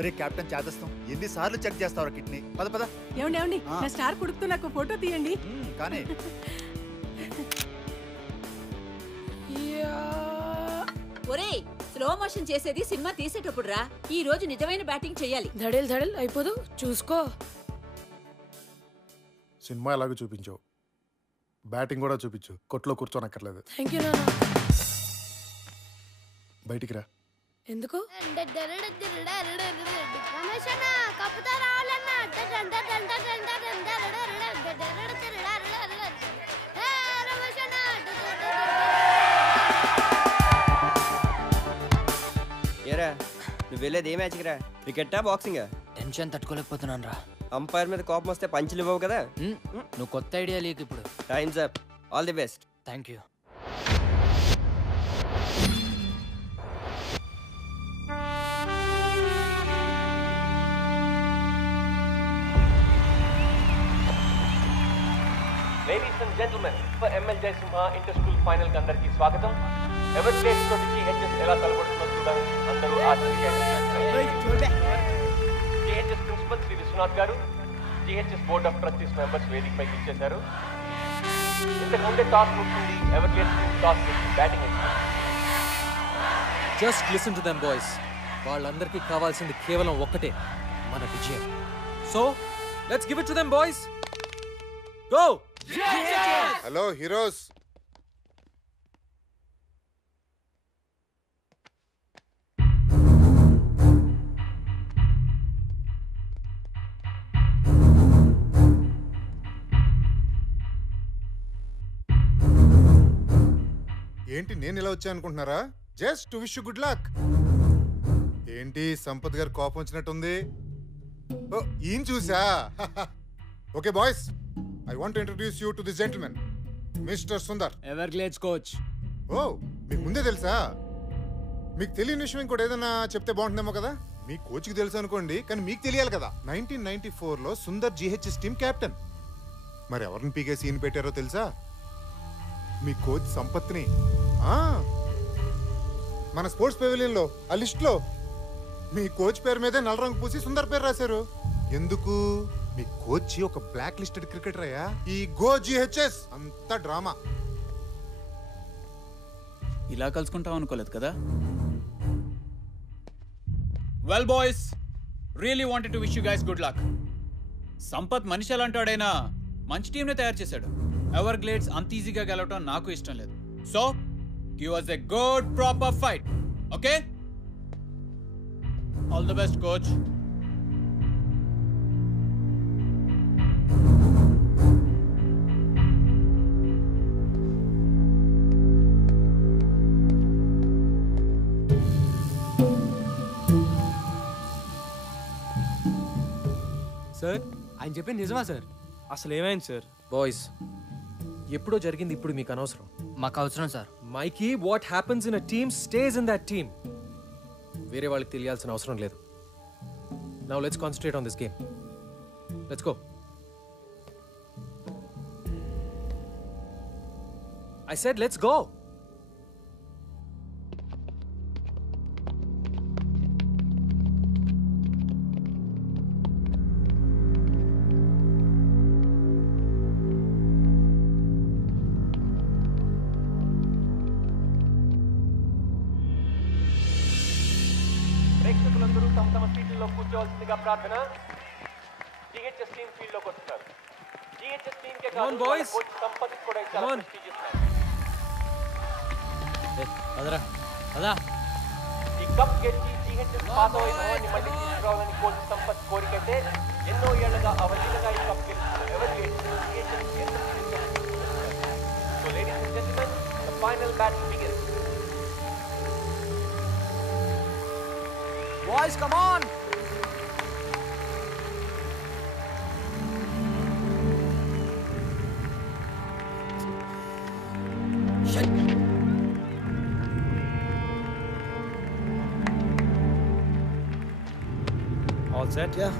ఒరే కెప్టెన్ చేదస్తాం ఎన్నిసార్లు చెక్ చేస్తావు కిడ్నీ పద పద ఏమండి నా స్టార్ కొడుకుతో నాకు ఫోటో తీయండి కానీ ఒరే స్లో మోషన్ చేసేది సినిమా తీసేటప్పుడు రా ఈ రోజు నిజమైన బ్యాటింగ్ చెయ్యాలి ధడేల్ ధడేల్ అయిపోదు చూసుకో సినిమా ఎలాగో చూపించావు బ్యాటింగ్ కూడా చూపించు కొట్లో కూర్చోనక్కర్లేదు థ్యాంక్ యూ నాన్న బయటికి రా ఎందుకు ఏరా నువ్వు వెళ్ళేది ఏ మ్యాచ్కి రా క్రికెట్టా బాక్సింగా టెన్షన్ తట్టుకోలేకపోతున్నాను రా అంపైర్ మీద కోపం వస్తే పంచులు ఇవ్వవు కదా నువ్వు కొత్త ఐడియా లేకు ఇప్పుడు times up all the best thank you Ladies and gentlemen, for ML Jaisimha inter-school final కి అందరికీ స్వాగతం. ఎవర్ ప్లేస్ తోటి GHS ఎలా తలపడుతుందో చూడండి అందరూ ఆసక్తిగా GHS ప్రిన్సిపల్ శ్రీ విశ్వనాథ్ గారు GHS board of trustees members వేదికపైకి ఇచ్చేశారు. ఇంతకు ముందే టాస్ ముగిసింది. ఎవర్ ప్లేస్ టాస్ చేసి బ్యాటింగ్ ఇచ్చారు. Just listen to them boys. వాళ్ళందరికీ కావాల్సింది కేవలం ఒక్కటే, మన విజయం. So let's give it to them boys. Go! Hello heroes, ఏంటి నేను ఇలా వచ్చా అనుకుంటున్నారా? Just to wish you good luck. ఏంటి సంపత్ గారు కోపం వచ్చినట్టుంది? ఓ ఈయన చూసా. Okay boys, I want to introduce you to this gentleman, Mr. Sundar. Everglades coach. ఓ మీకు ముందే తెలుసా? మీకు తెలియని విషయం ఇంకోటి ఏదైనా చెప్తే బాగుంటుందేమో కదా. మీ కోచ్కి తెలుసు అనుకోండి, కానీ మీకు తెలియాలి కదా. 1994లో సుందర్ GHS టీమ్ కెప్టెన్. మరి ఎవరిని పీకే సీన్ పెట్టారో తెలుసా? మీ కోచ్ సంపత్ని. మన స్పోర్ట్స్ పెవిలియన్లో ఆ లిస్ట్లో మీ కోచ్ పేరు మీదే నల్ల రంగు పూసి సుందర్ పేరు రాశారు. ఎందుకు? మీ కోచ్ ఒక బ్లాక్ లిస్టెడ్ క్రికెటర్ అయ్యా. ఈ గో GHS అంత డ్రామా. ఇలా కలుసుకుంటాం అనుకోలేదు కదా. Well boys, really wanted to wish you guys good luck. Sampath మనిషి ఎలాంటాడైనా మంచి టీంనే తయారు చేశాడు. ఎవర్ గ్లేడ్స్ అంత ఈజీగా గెలవటం నాకు ఇష్టం లేదు. So give us a good proper fight. Okay, all the best coach. Sir ఆయన చెప్పింది నిజమా సార్? అసలు ఏమైంది సార్? బాయ్స్, ఎప్పుడో జరిగింది, ఇప్పుడు మీకు అనవసరం. మాకు అవసరం sir. Mikey, what happens in a team stays in that team. వేరే వాళ్ళకి తెలియాల్సిన అవసరం లేదు. Now let's concentrate on this game. Let's go. I said let's go. ప్రేక్షకులందరూ తమ తమ సీట్లలో కూర్చోవాల్సిందిగా ప్రార్థన. GHS టీం ఫీల్డ్ లోకి వస్తున్నారు. GHS టీం కే కాదు, కోచ్ సంపత్ కూడా చాలా ప్రెస్టీజియస్ మ్యాచ్. అదరా అదా ఈ కప్ గెలిచి GHS పాత వైభవాన్ని మళ్ళీ తీసుకురావాలని కోచ్ సంపత్ కోరికైతే ఎన్నో ఏళ్లుగా అవలీలగా ఈ కప్ గెలుస్తున్న ever GHS. So ladies and gentlemen, the final batting begins. Boys come on. All set? Yeah.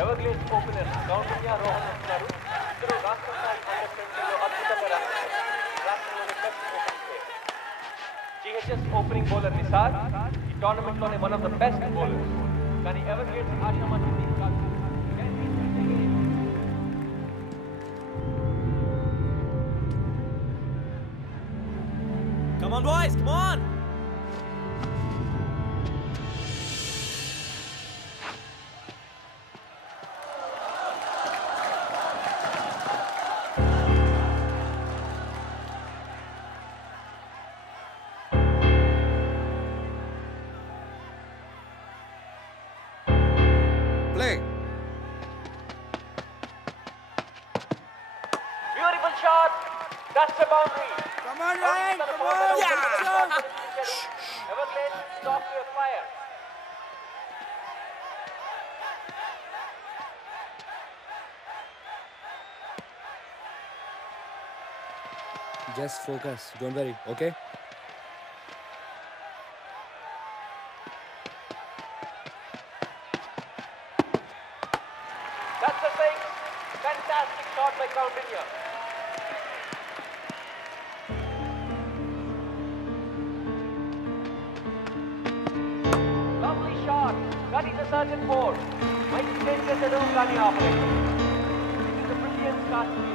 Everglades opener గౌతమ్య రోహన్ వస్తున్నారు. ఇద్దరు రాష్ట్ర స్థాయి అండర్-20లో అద్భుతంగా రాణిస్తున్నారు. GHS ఓపెనింగ్ బౌలర్ నిసార్, ఈ టోర్నమెంట్ లోనే one of the best bowlers. కానీ ఎవర్గ్లేడ్స్ ఆశామాషి టీం కాదు. Come on, boys, come on! Play. Beautiful shot. That's the boundary. Come on, Ryan, come on! Yeah! Everglades stop to a fire. Just focus, don't worry, okay? That's the thing. Fantastic shot by Coutinho. Lovely shot. That is a certain four. Might change the room, Gani operator. It is a brilliant start to you.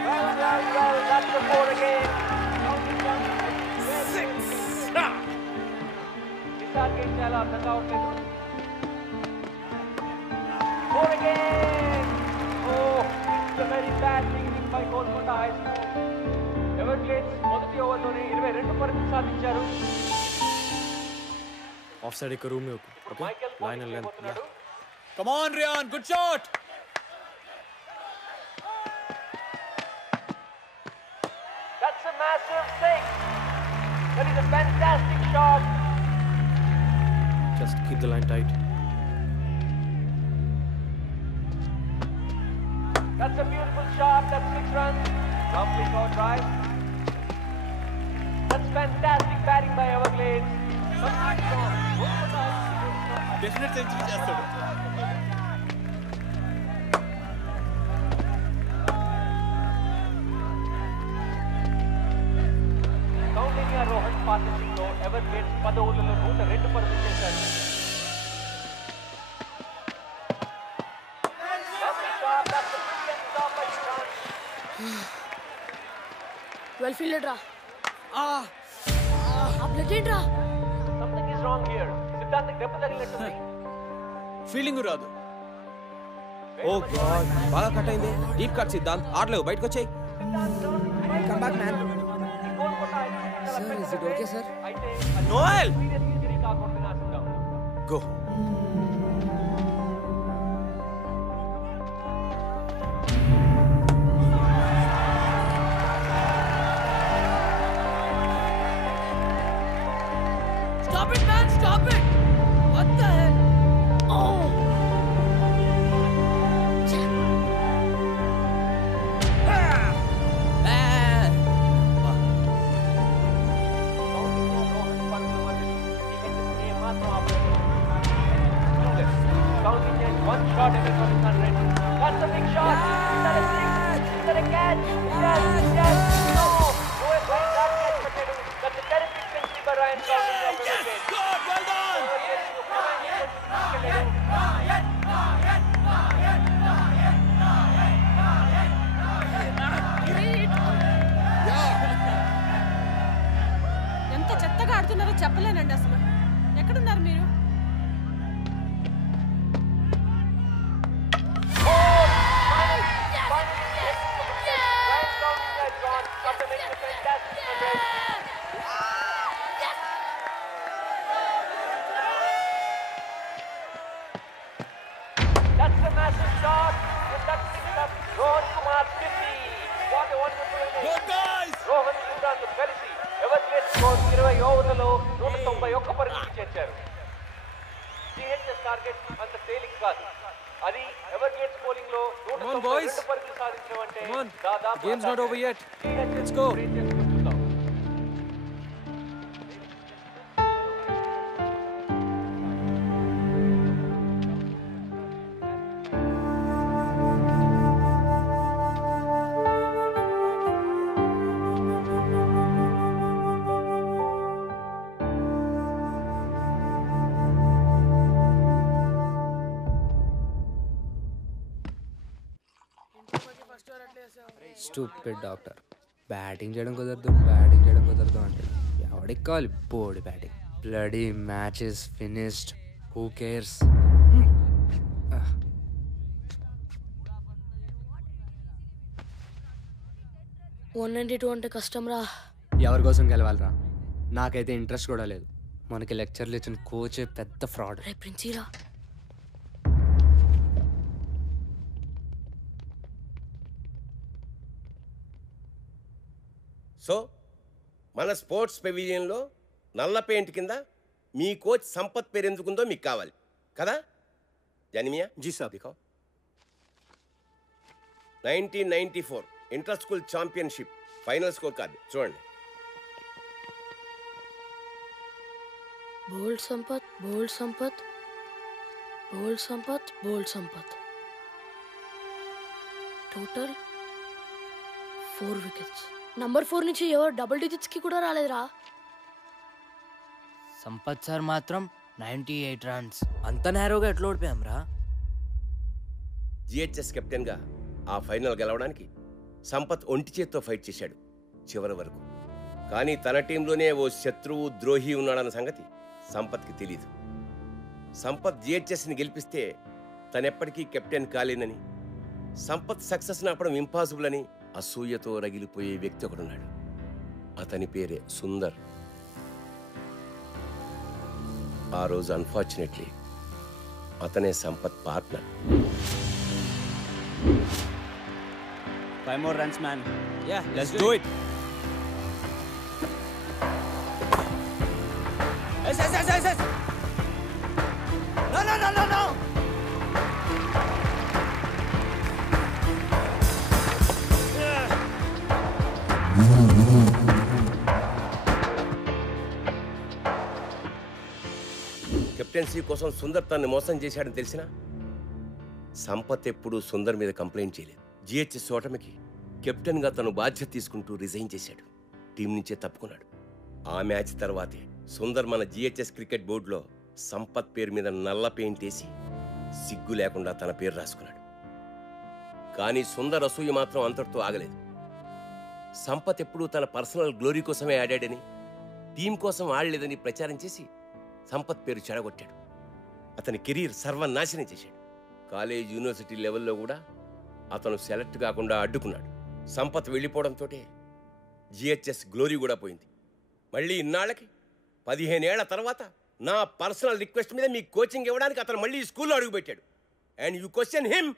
Well, that's the four again. Six. Nisar game chala aర్థం కావట్లేదు. Four again. Oh, it's a very bad beginning by Kolkata High School. Everglades మొదటి ఓవర్లోనే 22 పరుగులు సాధించారు. Offside एक room में okay. Michael Line and length. పోతున్నాడు. Come on, Ryan, good shot! That's a massive six. That is a fantastic shot. Just keep the line tight. That's a beautiful shot. That's 6 runs. Lovely shot drive. That's fantastic batting by Everglades. Definite century చేస్తాడు. Kaundinya Rohan partnership లో Everglades 10 ఓవర్లలో 102 పరుగులు చేశారు. Lovely shot. That's a brilliant stop by Shrant. Well fielded రా ఆ plate ఏంట్రా Something is wrong here. Siddhant దెబ్బ తగిలినట్టుంది. ఫీలింగ్ రాదు. ఓ గాడ్ బాగా కట్ అయింది. డీప్ కట్ సిద్ధాంత్ ఆడలేవు, బయటకు వచ్చేయ్. Come back, man. Sir, is it okay, sir? అయితే నోయల్ సీరియస్ ఇంజరీ కాకుండా ఆశిద్దాం. Go. Stop it man stop it what the hell oh Kaundinya Rohan పరుగుల వదిలి DHSA మాత్రం ఆపలేదు. Coutinho is one shot away from his 100. That's a big shot. Is that a six? Is that a catch? Yes, yes. No. No way playing that catch, Patel. That's a terrific century by Ryan Coutinho. Yes, good, well done! ఎంత చెత్తగా ఆడుతున్నారో చెప్పలేనండి అసలు ఎక్కడున్నారు మీరు Ryan Coutinho has gone after making a fantastic 100. That's a massive shot. And that's six up. Rohan Kumar 50. What a wonderful innings. Good guys! Rohan సుల్తాన్ కలిసి Everglades score 20 ఓవర్లలో 191 పరుగులు చేర్చారు. GHS target అంత తేలిక కాదు. అది ఎవర్గ్లేడ్స్ బౌలింగ్ లో Come on, boys. 192 పరుగులు సాధించడం అంటే Come on. దాదాపు The game's not over yet. Let's go. చూద్దాం. Stupid doctor. బ్యాటింగ్ చేయడం కుదరదు అంటే ఎవడికి కావాలి board batting. Bloody matches finished, who cares. 192 అంటే కష్టం రా. ఎవరి కోసం గెలవాలరా? నాకైతే ఇంట్రెస్ట్ కూడా లేదు. మనకి లెక్చర్లు ఇచ్చిన కోచే పెద్ద ఫ్రాడ్. రే ప్రిన్సీరా, సో మన స్పోర్ట్స్ పెవిలియన్లో నల్ల పెయింట్ కింద మీ కోచ్ సంపత్ పేరు ఎందుకుందో మీకు కావాలి కదా జానిమియా? जी साहब. దిఖాओ. 1994 inter school championship final score card చూడండి. Bowled Sampath, bowled Sampath, bowled Sampath, bowled Sampath. Total 4 wickets. Number 4 నుంచి ఎవరు డబుల్ డిజిట్స్ కి కూడా రాలేదురా. సంపత్ సార్ మాత్రం 98 రన్స్. అంత నేరోగా ఎట్లా ఓడిపోయాం రా? జిహెచ్ఎస్ కెప్టెన్గా ఆ ఫైనల్ గెలవడానికి సంపత్ ఒంటి చేత్తో ఫైట్ చేశాడు చివరి వరకు. కానీ తన టీంలోనే ఓ శత్రువు ద్రోహి ఉన్నాడన్న సంగతి సంపత్కి తెలీదు. సంపత్ జిహెచ్ఎస్ని గెలిపిస్తే తనెప్పటికీ కెప్టెన్ కాలేనని, సంపత్ సక్సెస్ ఆపడం ఇంపాసిబుల్ అని అసూయతో రగిలిపోయే వ్యక్తి ఒకడున్నాడు. అతని పేరే సుందర్. ఆ రోజు అన్ఫార్చునేట్లీ అతనే Sampath partner. 5 more runs, man. Yeah, let's do it. Yes. No. Captaincy కోసం సుందర్ తనని మోసం చేశాడని తెలిసినా సంపత్ ఎప్పుడూ సుందర్ మీద కంప్లైంట్ చేయలేదు. జిహెచ్ఎస్ ఓటమికి కెప్టెన్గా తను బాధ్యత తీసుకుంటూ రిజైన్ చేశాడు. టీం నుంచే తప్పుకున్నాడు. ఆ మ్యాచ్ తర్వాతే సుందర్ మన జిహెచ్ఎస్ క్రికెట్ బోర్డులో సంపత్ పేరు మీద నల్ల పెయింట్ వేసి సిగ్గు లేకుండా తన పేరు రాసుకున్నాడు. కానీ సుందర్ అసూయ మాత్రం అంతటితో ఆగలేదు. సంపత్ ఎప్పుడూ తన పర్సనల్ గ్లోరీ కోసమే ఆడాడని, టీం కోసం ఆడలేదని ప్రచారం చేసి సంపత్ పేరు చెడగొట్టాడు. అతని కెరీర్ సర్వనాశనం చేశాడు. కాలేజ్, యూనివర్సిటీ లెవెల్లో కూడా అతను సెలెక్ట్ కాకుండా అడ్డుకున్నాడు. సంపత్ వెళ్ళిపోవడంతో జిహెచ్ఎస్ గ్లోరీ కూడా పోయింది. మళ్ళీ ఇన్నాళ్ళకి 15 ఏళ్ల తర్వాత నా పర్సనల్ రిక్వెస్ట్ మీద మీ కోచింగ్ ఇవ్వడానికి అతను మళ్ళీ స్కూల్లో అడుగుపెట్టాడు. And you question him.